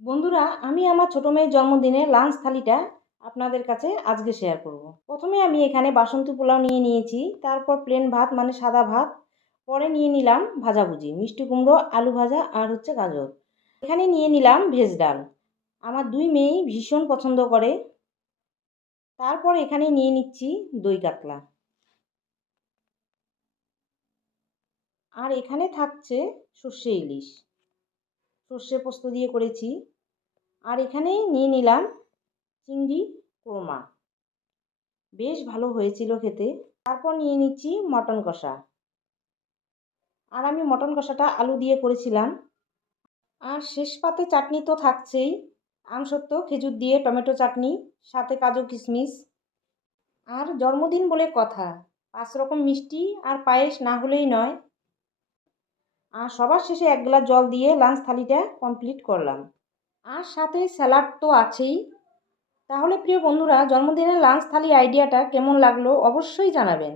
বন্ধুরা, আমি আমার ছোট মেয়ের জন্মদিনে লাঞ্চ থালিটা আপনাদের কাছে আজকে শেয়ার করব। প্রথমে আমি এখানে বাসন্তী পোলাও নিয়ে নিয়েছি, তারপর প্লেন ভাত মানে সাদা ভাত, পরে নিয়ে নিলাম ভাজাভুজি, মিষ্টি কুমড়ো, আলু ভাজা আর গাজর। এখানে নিয়ে নিলাম ভেজ ডাল, আমার দুই মেয়েই ভীষণ পছন্দ করে। তারপর এখানে নিয়ে নিচ্ছি দই কাতলা, আর এখানে থাকছে সর্ষে ইলিশ, সর্ষে পোস্ত দিয়ে করেছি। আর এখানে নিয়ে নিলাম চিংড়ি কোরমা, বেশ ভালো হয়েছিল খেতে। তারপর নিয়ে নিচ্ছি মটন কষা, আর আমি মটন কষাটা আলু দিয়ে করেছিলাম। আর শেষ পাতে চাটনি তো থাকছেই, আমসত্ত্ব, খেজুর দিয়ে টমেটো চাটনি, সাথে কাজু কিশমিশ। আর জন্মদিন বলে কথা, 5 রকম মিষ্টি আর পায়েস না হলেই নয়। আর সবার শেষে 1 গ্লাস জল দিয়ে লাঞ্চ থালিটা কমপ্লিট করলাম। আর সাথে স্যালাড তো আছেই। তাহলে প্রিয় বন্ধুরা, জন্মদিনের লাঞ্চ থালি আইডিয়াটা কেমন লাগলো অবশ্যই জানাবেন।